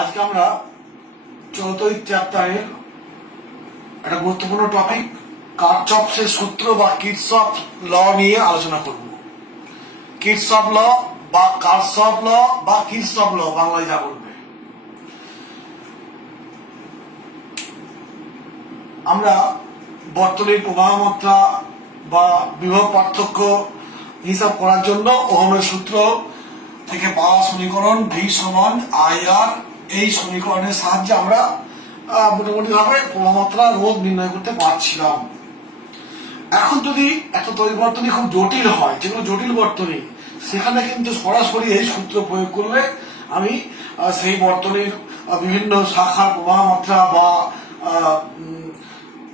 আজকে আমরা চতুর্থ চ্যাপ্টারের একটা গুরুত্বপূর্ণ টপিক কারচফের সূত্র বা কিরচফ ল নিয়ে আলোচনা করব। কিরচফ ল বা কারচফ ল বা কিরচফ ল বাংলায় যা বলবে। আমরা বর্তনীর প্রবাহ মাত্রা বা বিভব পার্থক্য হিসাব করার জন্য ওহমের সূত্র থেকে পাওয়া সমীকরণ V সমান IR এই সমীকরণের সাহায্যে আমরা মোটামুটি ভাবে প্রবাহমাত্রা রোধ নির্ণয় করতে পারছিলাম। এখন যদি একটা তড়িৎ বর্তনী খুব জটিল হয়, যেগুলো জটিল বর্তনী, সেখানে কিন্তু সরাসরি এই সূত্র প্রয়োগ করলে আমি সেই বর্তনীর বিভিন্ন শাখার প্রবাহমাত্রা বা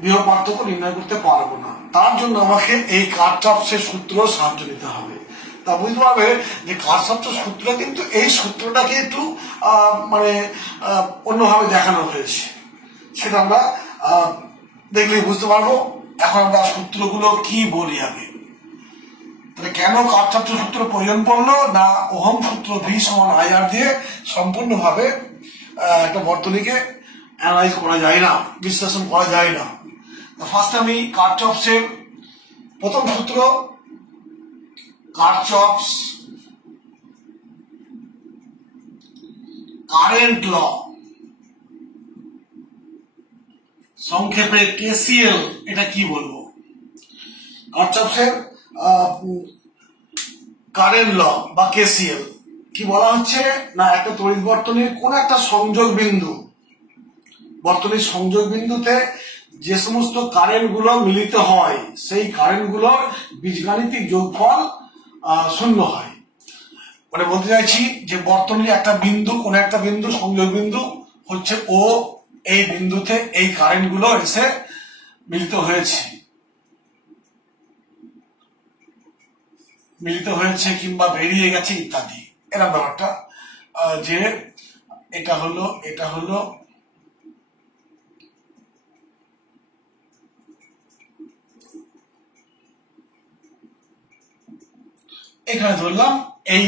বিভব পার্থক্য নির্ণয় করতে পারবো না। তার জন্য আমাকে এই কারচফের সূত্র সাহায্য নিতে হবে। তা বুঝতে পারবে যে কারচফের সূত্র কিন্তু এই সূত্রটাকে একটু অন্যভাবে দেখানো হয়েছে, সেটা আমরা দেখলেই বুঝতে পারবো। এখন আমরা সূত্রগুলো কি বলি আগে। তাহলে কেন কারচফের সূত্র প্রয়োজন পড়লো না, ওহম সূত্র V সমান IR দিয়ে সম্পূর্ণভাবে একটা বর্তনীকে অ্যানালাইজ করা যায় না, বিশ্লেষণ করা যায় না। ফার্স্ট আমি কারচফের প্রথম সূত্র, কারচফস কারেন্ট ল, সংক্ষেপে KCL, এটা কি বলবো? কারচফের কারেন্ট ল বা KCL কি বলা হচ্ছে না, একটা তড়িৎ বর্তনীর কোন একটা সংযোগ বিন্দু, বর্তনীর সংযোগ বিন্দুতে যে সমস্ত কারেন্ট গুলো মিলিত হয় সেই কারেন্ট গুলোর বীজগাণিতিক যোগফল শূন্য হয়। মানে বলতে চাইছি যে বর্তনীর একটা বিন্দু, কোন একটা বিন্দু সংযোগ বিন্দু হচ্ছে ও, এই বিন্দুতে এই কারেন্ট গুলো এসে মিলিত কিংবা বেরিয়ে গেছে ইত্যাদি, এরকম ব্যাপারটা। যে এটা হলো এখানে ধরলাম এই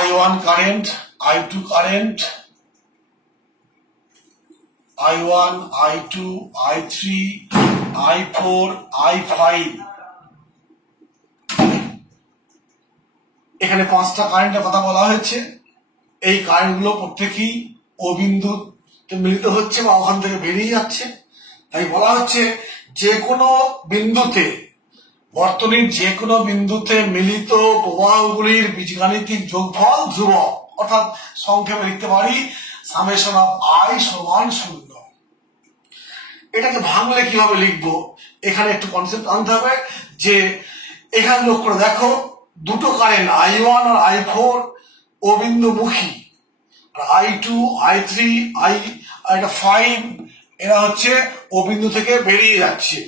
I1 current, I2 current, I1, I2, I3, I4, I5, এখানে পাঁচটা কারেন্টের কথা বলা হয়েছে। এই কারেন্ট গুলো প্রত্যেকেই ও বিন্দুতে মিলিত হচ্ছে বা ওখান থেকে বেরিয়ে যাচ্ছে। তাই বলা হচ্ছে যে কোনো বিন্দুতে, বর্তনীর যে কোনো বিন্দুতে মিলিত প্রবাহগুলির বীজগাণিতিক যোগফল ধ্রুবক, অর্থাৎ সংক্ষেপে লিখতে পারি সামেশন অফ I সমান 0। এটাকে ভাঙলে কিভাবে লিখবো, এখানে একটু কনসেপ্ট আনতে হবে। যে এখানে লক্ষ্য করে দেখো, দুটো কারেন্ট I1 আর I4 ও বিন্দুমুখী, আর I2, I3, I5 এরা হচ্ছে ও বিন্দু থেকে বেরিয়ে যাচ্ছে।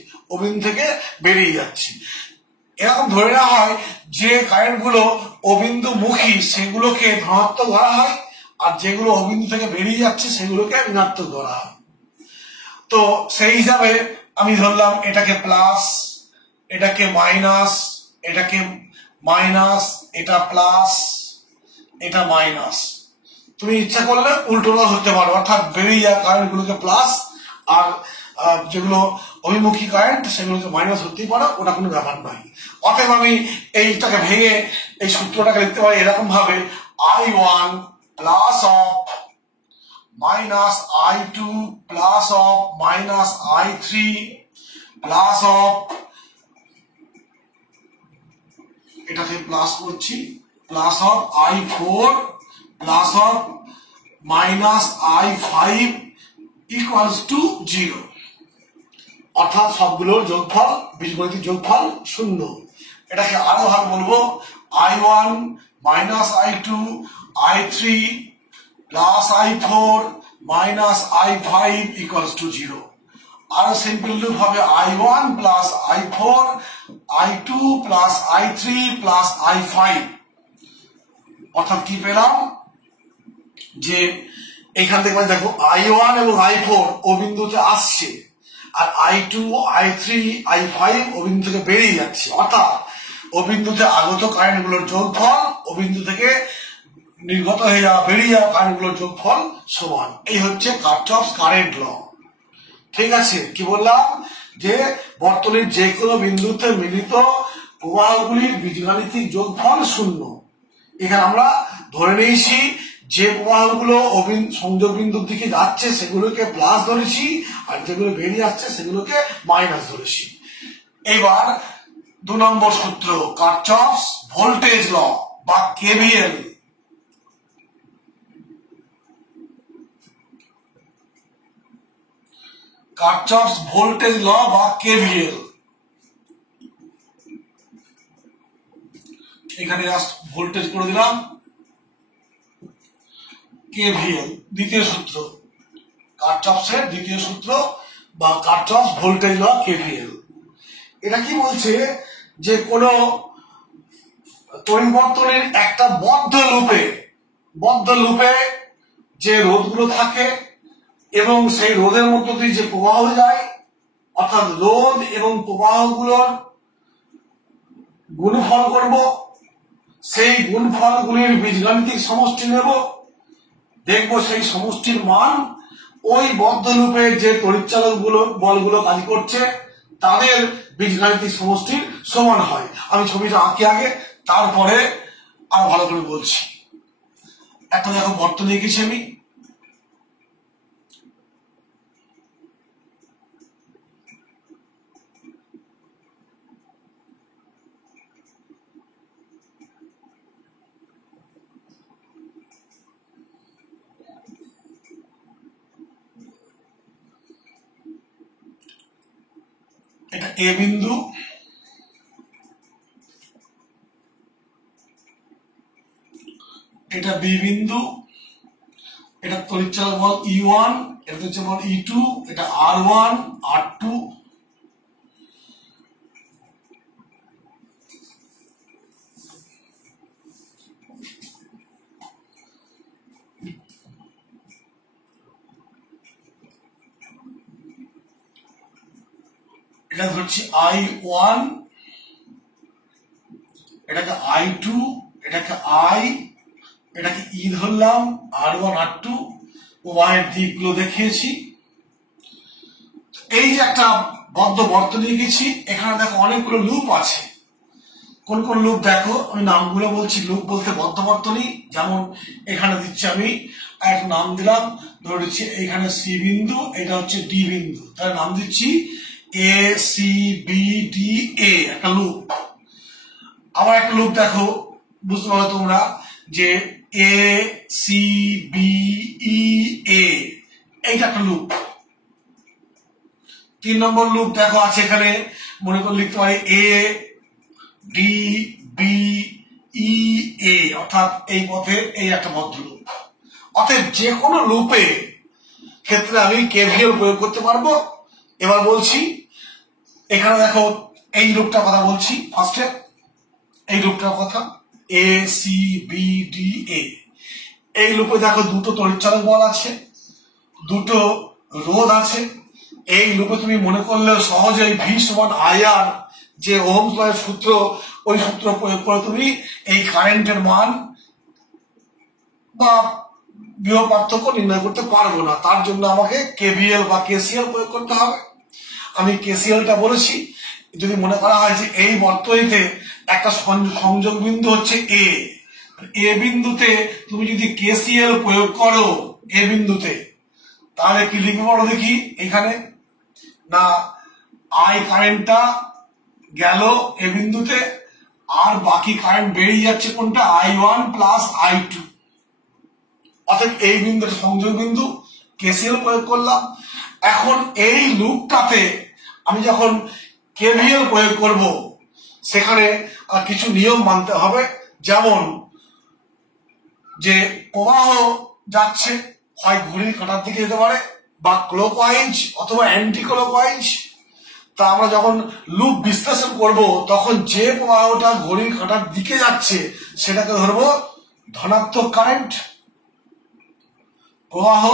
এরকম ধরে নেওয়া হয় যে কারেন্ট গুলো ও বিন্দু মুখী সেগুলোকে ধনাত্মক ধরা হয়, আর যেগুলো ও বিন্দু থেকে বেরিয়ে যাচ্ছে সেগুলোকে ঋণাত্মক ধরা হয়। তো সেই হিসাবে আমি ধরলাম এটাকে প্লাস, এটাকে মাইনাস, এটাকে মাইনাস, এটা প্লাস, এটা মাইনাস। তুমি ইচ্ছা করলে উল্টো হতে পারো, অর্থাৎ বেরিয়ে যাওয়া কারেন্ট গুলোকে প্লাস আর যেগুলো অভিমুখী কারেন্ট সেগুলোকে মাইনাস হতেই পারো, ওটা কোনো ব্যাপার নয়। অতএব আমি এইটাকে ভেঙে এই সূত্রটাকে লিখতে পারি এরকম ভাবে, I1 plus of minus I2 plus of minus I3 plus of, এটাকে প্লাস করছি, plus of I4 plus of minus I5 equals to 0, অর্থাৎ সবগুলোর যোগফল, বীজগণিতিক যোগফল 0। এটাকে আরো ভাবে বলবো, I1 minus I2 I3 plus I4 minus I5 equals to 0। আরো সিম্পল ভাবে I1 plus I4 I2 plus I3 plus I5, অর্থাৎ কি পেলাম যে এখান থেকে দেখো I1 এবং I4 ও বিন্দুতে আসছে, আর I2, I3, I5 ও বিন্দু থেকে বেরিয়ে যাচ্ছে, অর্থাৎ ও বিন্দুতে আগত কারেন্ট গুলোর যোগফল ও বিন্দু থেকে নির্গত হয়ে যাওয়া বেরিয়ে যাওয়া কারেন্টগুলোর যোগফল সমান। এই হচ্ছে কার্চফস কারেন্ট ল। ঠিক আছে, কি বললাম যে বর্তনীর যে কোনো বিন্দুতে মিলিত প্রবাহগুলির বীজগাণিতিক যোগফল শূন্য। এখানে আমরা ধরে নিয়েছি যে প্রবাহগুলো সংযোগ বিন্দুর দিকে যাচ্ছে সেগুলোকে প্লাস ধরেছি, আর যেগুলো বেরিয়ে যাচ্ছে সেগুলোকে মাইনাস ধরেছি। এবার 2 নম্বর সূত্র কার্চফস ভোল্টেজ ল বা কেভিএল। কার্চফস ভোল্টেজ ল বা কেভিএল। এখানে জাস্ট ভোল্টেজ করে দিলাম, কেভিএল দ্বিতীয় সূত্র, কার্চফসের দ্বিতীয় সূত্র বা কার্চফস ভোল্টেজ ল কেভিএল। এটা কি বলছে যে কোনো পরিবর্তনের একটা বদ্ধ লুপে যে রোধগুলো থাকে এবং সেই রোধের মধ্য দিয়ে যে প্রবাহ যায়, অর্থাৎ রোধ এবং প্রবাহগুলোর গুণফল করব, সেই গুণফলগুলির বীজগাণিতিক সমষ্টি নেব, দেখব সেই সমষ্টির মান ওই বদ্ধ লুপে যে তড়িৎচালক বলগুলো কাজ করছে তাদের বীজগাণিতিক সমষ্টির সমান হয়। আমি ছবিটা আঁকি আগে, তারপরে আরো ভালো করে বলছি। একটা দেখো বর্তনী এঁকেছি আমি, এটা এ বিন্দু, এটা বি বিন্দু, এটা তড়িৎচালক বল E1, এটা হচ্ছে বল E2, এটা R1 R2, এটা ধরছি I1, এটাকে I2, এটাকে I, এটাকে E ধরলাম, R1 R2, উভয়ের দিকগুলো দেখিয়েছি। এই যে একটা বদ্ধ বর্তনী গেছি, এখানে দেখো অনেকগুলো লুপ আছে। কোন কোন লুপ দেখো, আমি নামগুলো বলছি। লুপ বলতে বদ্ধ বর্তনী, যেমন এখানে দিচ্ছি আমি একটা নাম দিলাম, ধরে দিচ্ছি এখানে সি বিন্দু, এটা হচ্ছে ডি বিন্দু, তার নাম দিচ্ছি A C B D A, একটা লুপ। আবার একটা লুপ দেখো, বুঝতে পারো তোমরা যে এ সি বি ই এ, এইটা একটা লুপ। 3 নম্বর লুপ দেখো আছে এখানে, মনে করে লিখতে পারি এ ডি বি ই এ, অর্থাৎ এই পথে এই একটা বদ্ধ লুপ। অতএব যে কোনো লুপে ক্ষেত্রে আমি কেভিএল প্রয়োগ করতে পারবো। এবার বলছি, এখানে দেখো এই লুপটার কথা বলছি ফার্স্টে, এই লুপটার কথা A C B D A. এই লুপে দেখো দুটো তড়িৎচালক বল আছে, দুটো রোধ আছে। এই লুপে তুমি মনে করলে সহজেই ভি সমান আইআর, যে ওহমস লয়ের সূত্র, ওই সূত্র প্রয়োগ করে তুমি এই কারেন্টের মান বা বিভব পার্থক্য নির্ণয় করতে পারবো না। তার জন্য আমাকে কেভিএল বা কেসিএল প্রয়োগ করতে হবে। আমি কেসিএলটা বলেছি, যদি মনে করা হয় যে এই বর্তনীতে একটা সংযোগ বিন্দু হচ্ছে এ বিন্দুতে তুমি যদি কেসিএল প্রয়োগ করো এ বিন্দুতে, তাহলে কি লিখবে বলো দেখি। এখানে না আই কারেন্টটা গেল এ বিন্দুতে, আর বাকি কারেন্ট বেরিয়ে যাচ্ছে কোনটা, I1 প্লাস I2। অর্থাৎ এই বিন্দুটা সংযোগ বিন্দু, কেসিএল প্রয়োগ করলাম। এখন এই লুপটাতে আমি যখন কেভিএল প্রয়োগ করব, সেখানে কিছু নিয়ম মানতে হবে। যেমন যে প্রবাহ যাচ্ছে হয় ঘড়ির কাঁটার দিকে যেতে পারে, বা ক্লকওয়াইজ অথবা অ্যান্টি ক্লকওয়াইজ। তা আমরা যখন লুপ বিশ্লেষণ করব, তখন যে প্রবাহটা ঘড়ির কাঁটার দিকে যাচ্ছে সেটাকে ধরবো ধনাত্মক কারেন্ট প্রবাহ।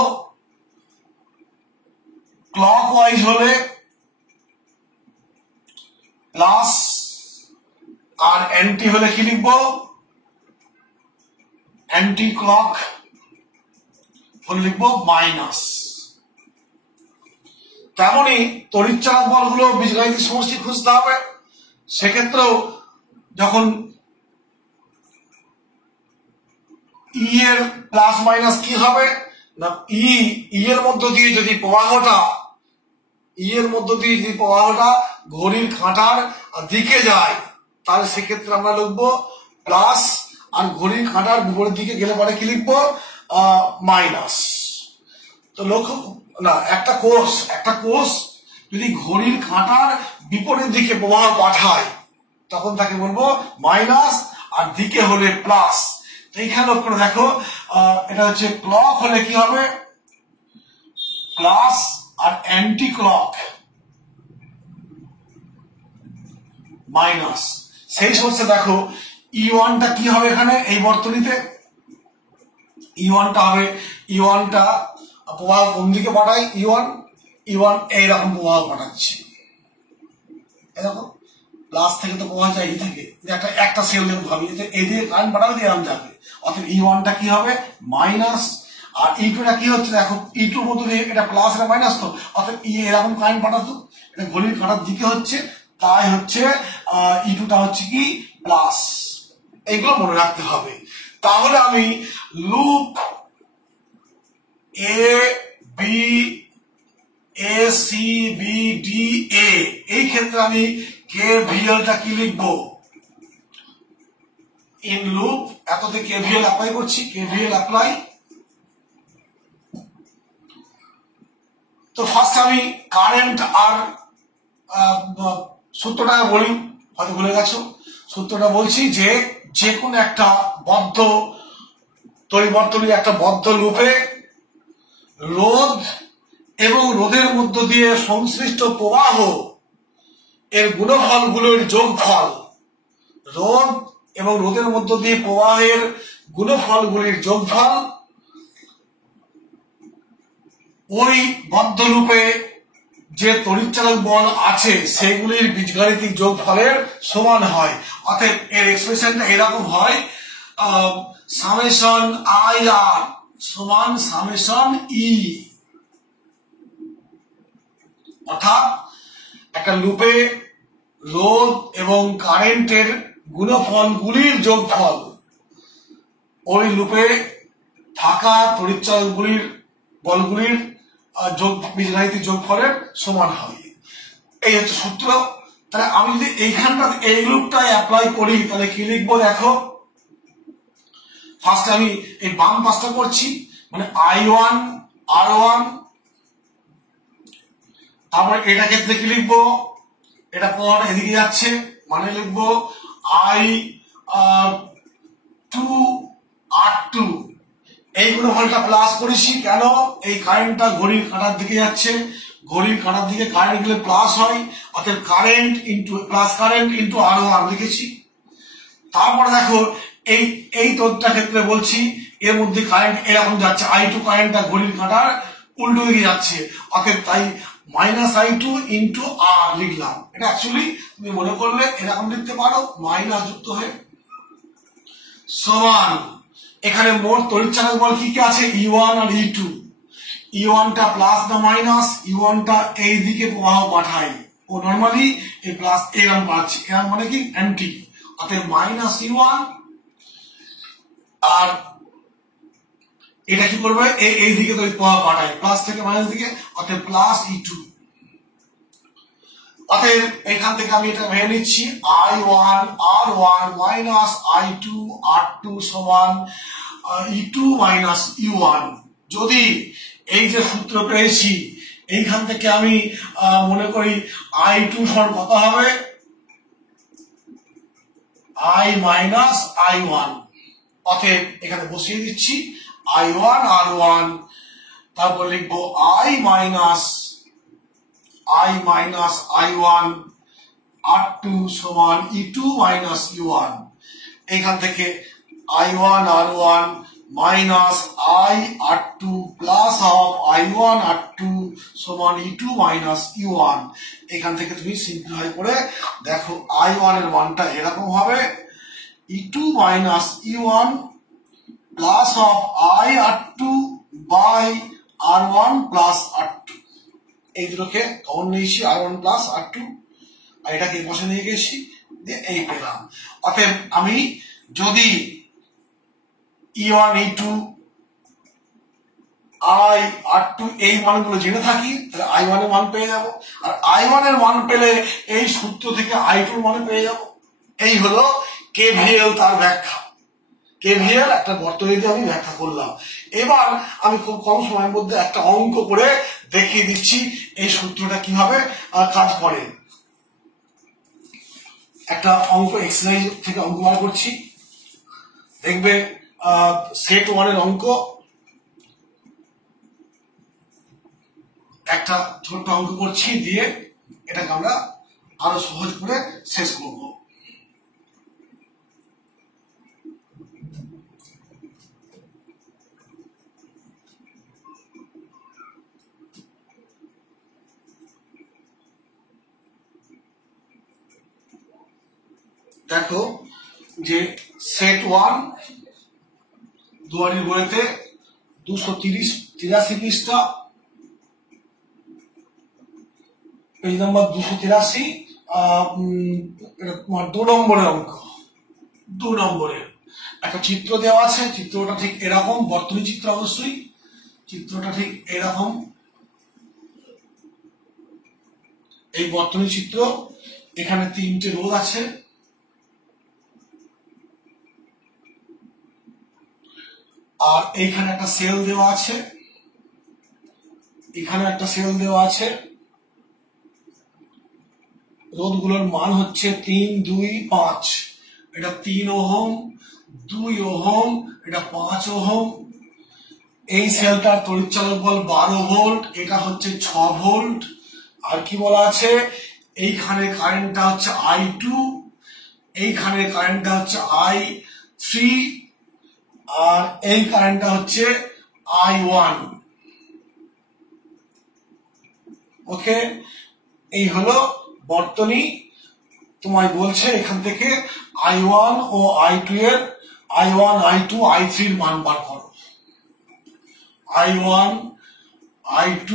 ক্লকওয়াইজ হলে প্লাস, আর অ্যান্টি হলে কি লিখবো, অ্যান্টি ক্লক হলে লিখবো মাইনাস। তেমনি তড়িৎচালক বলগুলো বীজগাণিতিক সমষ্টি খুঁজতে হবে। সেক্ষেত্রেও যখন ই এর প্লাস মাইনাস কি হবে না, এর মধ্য দিয়ে যদি প্রবাহটা ঘড়ির কাঁটার দিকে যায়, তাহলে সেক্ষেত্রে আমরা লিখবো প্লাস, আর ঘড়ির কাঁটার বিপরীত দিকে গেলে পরে কি লিখবো মাইনাস। তো লক্ষ্য না, একটা কোষ যদি ঘড়ির কাঁটার বিপরীত দিকে প্রবাহ পাঠায় তখন তাকে বলবো মাইনাস, আর দিকে হলে প্লাস। তো এইখানে লক্ষ্য করে দেখো, এটা হচ্ছে ক্লক হলে কি হবে প্লাস, আর অ্যান্টি ক্লক মাইনাস। সেই সমস্যা দেখো E1টা কি হবে এখানে এই বর্তনীতে, E1টা হবে, E1টা প্রবাহ কোন দিকে পাঠায়, E1 এইরকম প্রবাহ পাঠাচ্ছে, এরকম প্লাস থেকে তো প্রবাহ যায় এই থেকে, একটা সেল দেখুন ভাবি, এই দিকে কারেন্ট পাঠাবে দিয়ে এরকম যাবে, অর্থাৎ E1টা কি হবে মাইনাস, আর E2টা কি হচ্ছে দেখো, E2 মতো এটা প্লাস এটা মাইনাস, তো অর্থাৎ এরকম কারেন্ট পাঠাতো, এটা ঘড়ির কাঁটার দিকে হচ্ছে, তাই হচ্ছে E2টা হচ্ছে কি প্লাস। এইগুলো মনে রাখতে হবে। তাহলে আমি লুপ ABCBDA এই ক্ষেত্রে আমি KVLটা কি লিখবো, ইন লুপ, এততে KVL অ্যাপ্লাই করছি, KVL অ্যাপ্লাই। তো ফার্স্ট আমি কারেন্ট আর সূত্রটা বলি, হয়তো ভুলে গেছো, সূত্রটা বলছি যে কোনো একটা বদ্ধ একটা বদ্ধ লুপে রোধ এবং রোধের মধ্য দিয়ে সংশ্লিষ্ট প্রবাহ এর গুণফলগুলোর যোগফল, রোধ এবং রোধের মধ্য দিয়ে প্রবাহের গুণফলগুলির যোগফল ওই বদ্ধ লুপে যে তড়িৎচালক বল আছে সেগুলির বীজগাণিতিক যোগফলের সমান হয়। অতএব এর এক্সপ্রেশনটা এরকম হয়, সামেশন আই আর সমান সামেশন ই, অর্থাৎ একটা লুপে রোধ এবং কারেন্টের গুণফলগুলির যোগফল ওই লুপে থাকা তড়িৎচালকগুলির বলগুলির বীজগাণিতিক যোগফলের সমান হয়। এই হচ্ছে সূত্র। তাহলে আমি যদি এইখানটা এই লুপটা অ্যাপ্লাই করি তাহলে কি লিখবো দেখো, ফার্স্ট আমি এই বাম পাশটা করছি, মানে I1 R1, তারপরে এটা ক্ষেত্রে কি লিখবো, এটা প্রবাহটা এদিকে যাচ্ছে মানে লিখবো I2 R2, এই গুণফলটা প্লাস করেছি কেন, এই কারেন্টটা ঘড়ির কাঁটার দিকে যাচ্ছে, ঘড়ির কাঁটার দিকে কারেন্ট গেলে প্লাস হয়, অর্থাৎ current into plus current into R1 লিখেছি। তারপরে দেখো এই তথ্যটা ক্ষেত্রে বলছি এর মধ্যে কারেন্ট এরকম যাচ্ছে, I2 কারেন্টটা ঘড়ির কাঁটার উল্টো দিকে যাচ্ছে, অর্থাৎ তাই মাইনাস I2 ইন্টু R লিখলাম। এটা অ্যাকচুয়ালি তুমি মনে করলে এরকম লিখতে পারো, মাইনাস যুক্ত হয়ে সমান, এখানে মোট তড়িৎচালক বল কি কি আছে, E1 আর E2, E1টা প্লাস না মাইনাস, E1টা এই দিকে প্রবাহ পাঠায়, ও নর্মালি এই প্লাস এরকম পাচ্ছে, এরকম মানে কি অ্যান্টি, অর্থাৎ মাইনাস E1, আর এটা কি করবে এই দিকে তড়িৎ প্রবাহ পাঠায় প্লাস থেকে মাইনাস দিকে, অর্থাৎ প্লাস E2। অতএব এখান থেকে আমি এটা ভেবে নিচ্ছি I1 R1 minus I2 R2 সমান E2 মাইনাস E1। যদি এই যে সূত্র পেয়েছি এইখান থেকে আমি মনে করি I2 সমান কত হবে, I মাইনাস I1, অতএব এখানে বসিয়ে দিচ্ছি I1 R1, তারপর লিখবো I মাইনাস I1 R2 সমান E2 মাইনাস E1। এখান থেকে I1 R1 minus I R2 plus of I1 R2 সমান E2 মাইনাস E1। এখান থেকে তুমি সিম্পলিফাই করে দেখো I1 এর মানটা এরকম হবে E2 minus E1 plus of I R two by R one plus R two. এই দুটোকে কমন নিয়েছি, R one plus R two, আর এটাকে বসে নিয়ে গেছি, দিয়ে এই পেলাম। অতএব আমি যদি E one E two I R two এই মানগুলো জেনে থাকি, তাহলে আই ওয়ান এর মান পেয়ে যাব, আর আই ওয়ান এর মান পেলে এই সূত্র থেকে আই টুর মান পেয়ে যাব। এই হলো কেভিএল, তার ব্যাখ্যা। কেভিএল একটা বর্তনী দিয়ে আমি ব্যাখ্যা করলাম। এবার আমি খুব কম সময়ের মধ্যে একটা অঙ্ক করে দেখিয়ে দিচ্ছি এই সূত্রটা কিভাবে কাজ করে। একটা অঙ্ক এক্সারসাইজ থেকে অঙ্ক বার করছি, দেখবে সেট ওয়ানের অঙ্ক। একটা ছোট্ট অঙ্ক করছি, দিয়ে এটাকে আমরা আরো সহজ করে শেষ করব। দেখো যে সেট ওয়ান দুয়ারির বইতে 283 পৃষ্ঠা, পেজ নাম্বার 283, এটা তোমার 2 নম্বরের অঙ্ক। 2 নম্বরের একটা চিত্র দেওয়া আছে, চিত্রটা ঠিক এরকম, বর্তনী চিত্র অবশ্যই, চিত্রটা ঠিক এরকম, এই বর্তনী চিত্র। এখানে 3টে রোধ আছে, আর এইখানে একটা সেল দেওয়া আছে, এখানে একটা সেল দেওয়া আছে। রোধগুলোর মান হচ্ছে 3, 2, 5। এটা 3 ওহম, 2 ওহম, এটা 5 ওহম। এই সেলটার তড়িৎচালক বল 12 ভোল্ট, এটা হচ্ছে 6 ভোল্ট। আর কি বলা আছে, এইখানে কারেন্টটা হচ্ছে I2, এইখানে কারেন্টটা হচ্ছে I3, আর এই কারেন্টটা হচ্ছে I1। ওকে, এই হলো বর্তনী। তোমায় বলছে এখান থেকে I1 ও I2 এর, I1, I2, I3 এর মান বার করো। I1, I2,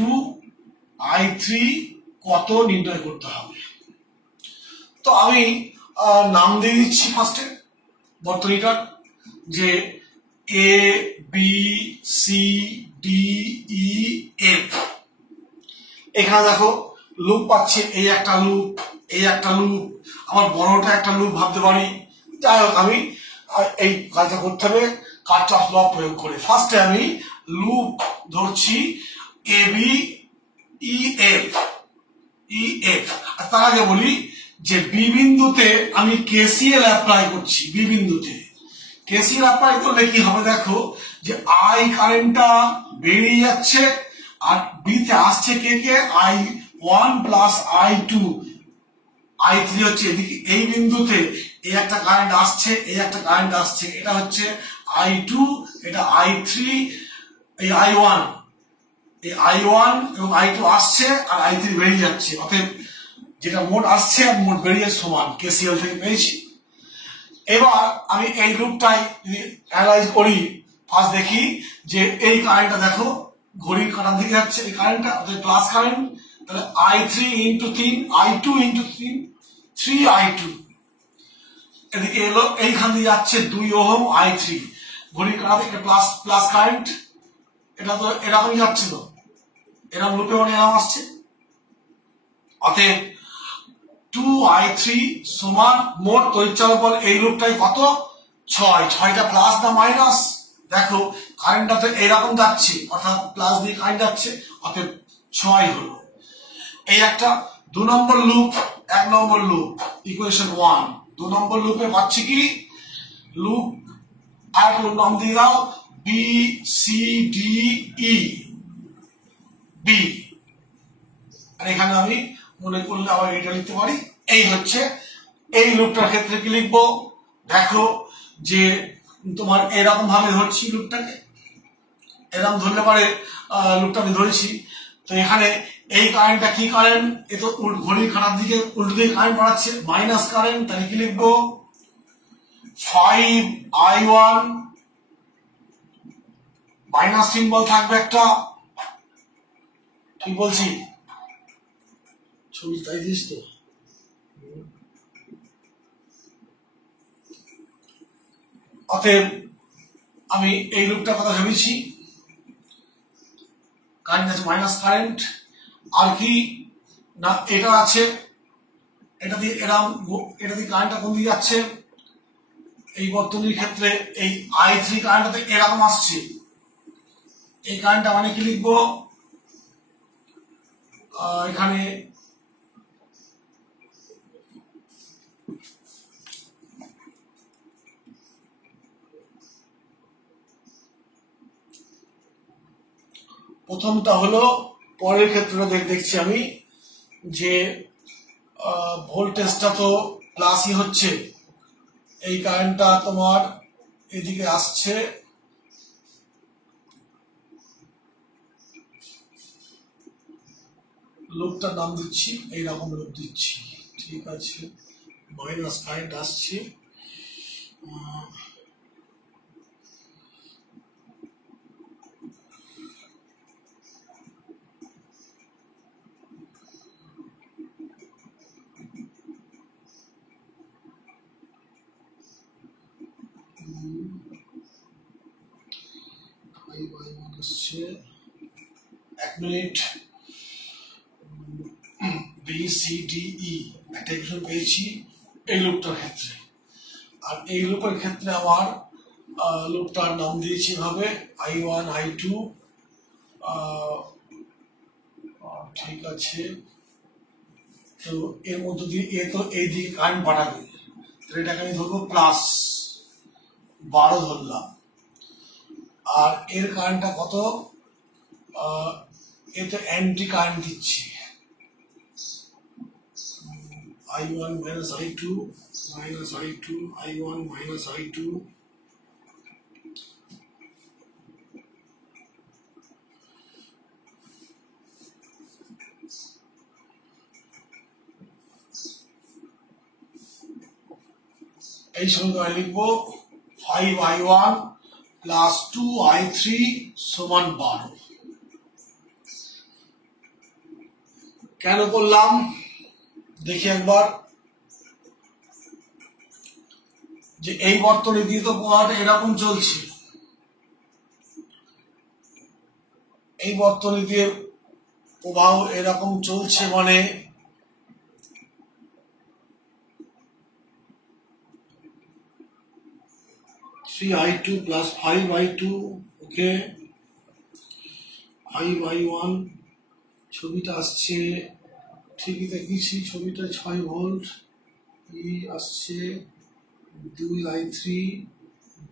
I3 কত নির্ণয় করতে হবে। তো আমি নাম দিয়ে দিচ্ছি ফার্স্টে বর্তনীটার, যে A B C D E F. এখানে দেখো লুপ পাচ্ছি, এই একটা লুপ, এই একটা লুপ, আমার বড়টা একটা লুপ ভাবতে পারি। যাই হোক, আমি এই কাজটা করতে হবে কার্চফ ল প্রয়োগ করে। ফার্স্টে আমি লুপ ধরছি A B E F, E F. আর তার আগে বলি যে বি বিন্দুতে আমি কেসিএল অ্যাপ্লাই করছি। বি বিন্দুতে কেসিএল অ্যাপ্লাই করলে কি হবে, দেখো যে আই কারেন্টটা বেরিয়ে যাচ্ছে, আর বিতে আসছে কে কে, I1 প্লাস I2, I3 হচ্ছে এদিকে। এই বিন্দুতে এই একটা কারেন্ট আসছে, এই একটা কারেন্ট আসছে, এটা হচ্ছে I2, এটা I3, এই I1, এই I1 এবং I2 আসছে, আর I3 বেরিয়ে যাচ্ছে। অতএব যেটা মোট আসছে আর মোট বেরিয়ে সমান, কেসিএল থেকে পেয়েছি। এবার আমি এই লুপটাই যদি অ্যানালাইজ করি, ফার্স্ট দেখি যে এই কারেন্টটা দেখো ঘড়ির কাঁটার দিকে যাচ্ছে, এই কারেন্টটা অর্থাৎ প্লাস কারেন্ট। তাহলে I3 into 3, I2 into 3, 3I2। এদিকে এলো, এইখান দিয়ে যাচ্ছে 2 ওহম I3, ঘড়ির কাঁটা থেকে প্লাস প্লাস কারেন্ট। এটা তো এরকমই যাচ্ছে, তো এরকম লুপে মানে এরকম আসছে। অতএব 2I3 সমান মোট তড়িৎচালক বল এই লুপটাই কত, 6। 6টা প্লাস না মাইনাস, দেখো কারেন্টটা তো এরকম যাচ্ছে, অর্থাৎ প্লাস দিয়ে কারেন্ট যাচ্ছে, অতএব 6 হলো। এই একটা 2 নম্বর লুপ, 1 নম্বর লুপ, ইকুয়েশন 1। 2 নম্বর লুপে পাচ্ছি কি, লুপ আর লুপ নাম দিয়ে দাও B C D E, B. আর এখানে আমি মনে করলে আবার এটা লিখতে পারি। এই হচ্ছে এই লুপটার ক্ষেত্রে কি লিখবো, দেখো যে তোমার এরকম ভাবে ধরছি লুপটাকে, এরকম ধরলে পারে লুপটা আমি ধরেছি। তো এখানে এই কারেন্টটা কি কারেন্ট, এ তো ঘড়ির কাঁটার দিকে উল্টো দিকে কারেন্ট বাড়াচ্ছে, মাইনাস কারেন্ট। তাহলে কি লিখবো, 5I1 মাইনাস সিম্বল থাকবে একটা, ঠিক বলছি? ছবি তাই দিস তো। অতএব আমি এই লুপটার কথা ভেবেছি, কারেন্ট আছে মাইনাস কারেন্ট, আর কি না এটা আছে, এটা দিয়ে এরকম, এটা দিয়ে কারেন্টটা কোন দিকে যাচ্ছে, এই বর্তনীর ক্ষেত্রে এই i3 কারেন্টটা এরকম আসছে, এই কারেন্টটা মানে কি লিখবো এখানে প্রথমটা হলো পরের ক্ষেত্রে দেখছি আমি যে ভোল্টেজটা তো প্লাসই হচ্ছে, এই কারেন্টটা তোমার এদিকে আসছে, লুপটার নাম দিচ্ছি এইরকম লুপ দিচ্ছি, ঠিক আছে, মাইনাস কারেন্ট আসছে, এক মিনিট, BCDE একটা ইকুয়েশন পেয়েছি এই লুপটার ক্ষেত্রে, আর এই লুপের ক্ষেত্রে আমার লুপটার নাম দিয়েছি ভাবে I1 I2, ঠিক আছে, তো এর মধ্য দিয়ে এ তো এই দিকে কারেন্ট পাঠাবে, এটাকে আমি ধরবো প্লাস 12 ধরলাম, আর এর কারেন্টটা কত, এ তো অ্যান্টি কারেন্ট দিচ্ছি, I1 minus I2 minus I2 I1 minus I2, এই সমীকরণ লিখবো 5I1 plus 2I3 সমান 12। কেন করলাম দেখি একবার, যে এই বর্তনী দিয়ে তো প্রবাহটা এরকম চলছে, এই বর্তনী দিয়ে প্রবাহ এরকম চলছে, মানে I2 plus 5I2, ওকে, 5I1 ছবিটা আসছে ঠিকই দেখিয়েছি, ছবিটা 6 ভোল্ট, ই আসছে 2I3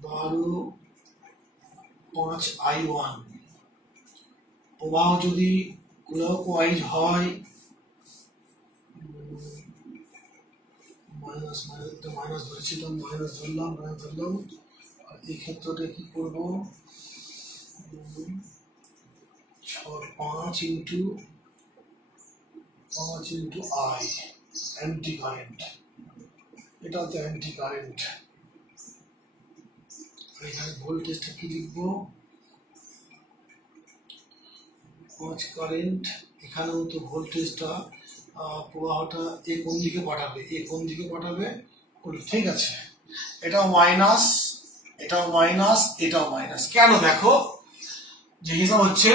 12 5I1, প্রবাহ যদি ক্লকওয়াইজ হয় মাইনাস মাইনাস ধরছিলাম, মাইনাস ধরলাম, আর এই ক্ষেত্রটা কি করবো 5 ইন্টু I অ্যান্টি কারেন্ট, এটা তো অ্যান্টি কারেন্ট, এখানে ভোল্টেজটা কি লিখবো 5 কারেন্ট, এখানেও তো ভোল্টেজটা প্রবাহটা এ কোন দিকে পাঠাবে, ঠিক আছে, এটাও মাইনাস, এটাও মাইনাস, এটাও মাইনাস, কেন দেখো যে হিসাব হচ্ছে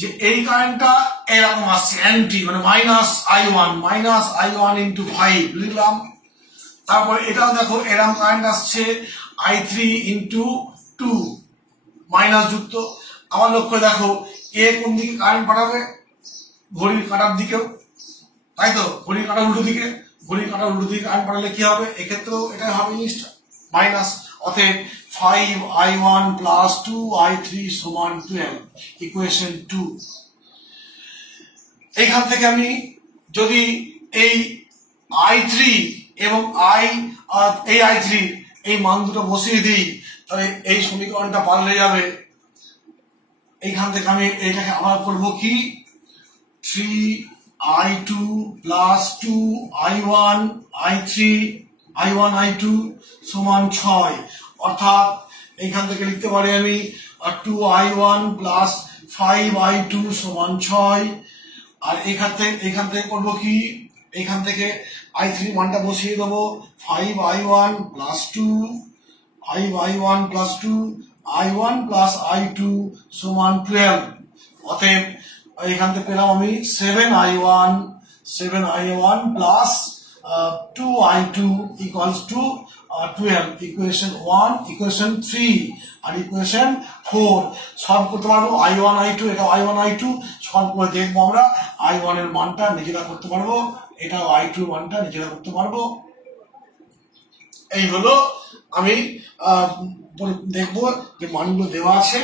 যে এই কারেন্টটা এরকম আসছে অ্যান্টি, মানে -I1 ইন্টু 5 লিখলাম, তারপরে এটাও দেখো এরকম কারেন্ট আসছে I3 ইন্টু 2 মাইনাস যুক্ত, আমার লক্ষ্য দেখো এ কোন দিকে কারেন্ট পাঠাবে, ঘড়ির কাঁটার দিকেও, তাই তো, ঘড়ির কাঁটার উল্টো দিকে, কারেন্ট পাঠালে কি হবে, এক্ষেত্রেও এটাই হবে জিনিসটা মাইনাস, অতএব 5I1 plus 2I3 সমান 12, ইকুয়েশন 2। এখান থেকে আমি যদি এই I3 এবং এই I3 এই মান দুটো বসিয়ে দিই, তাহলে এই সমীকরণটা পাল্টে যাবে, এইখান থেকে আমি এটাকে আবার করবো কি 3I2 plus 2I1 I2 সমান 6, অর্থাৎ এইখান থেকে লিখতে পারি আমি 2i1 প্লাস 5i2 সমান 6। আর এখান থেকে করবো কি, এখান থেকে i3 মানটা বসিয়ে দেবো, 5i1 plus 2, 5i1 plus 2, i1 plus i2 সমান 12। অতএব এখান থেকে পেলাম আমি 7i1 plus 2i2 equals to 12। Equation 1, equation 3 আর ইকুয়েশন 4 সলভ করতে পারবো। i1 i2, এটা i1 i2 সলভ করে দেখবো আমরা i1 এর মানটা নিজেরা করতে পারবো, এটাও i2 মানটা নিজেরা করতে পারবো। এই হলো আমি দেখবো যে মানগুলো দেওয়া আছে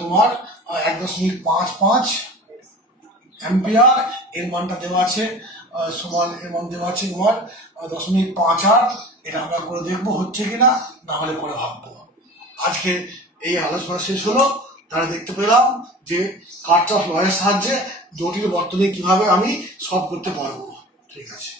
তোমার 1.55 অ্যাম্পিয়ার, এর মানটা দেওয়া আছে সমান, এর মান দেওয়া আছে তোমার 0.58। এটা আমরা করে দেখবো হচ্ছে কিনা, না হলে পরে ভাববো। আজকে এই আলোচনা শেষ হলো। তারা দেখতে পেলাম যে কার্চফ লয়ের সাহায্যে জটিল বর্তনী কিভাবে আমি সলভ করতে পারবো। ঠিক আছে।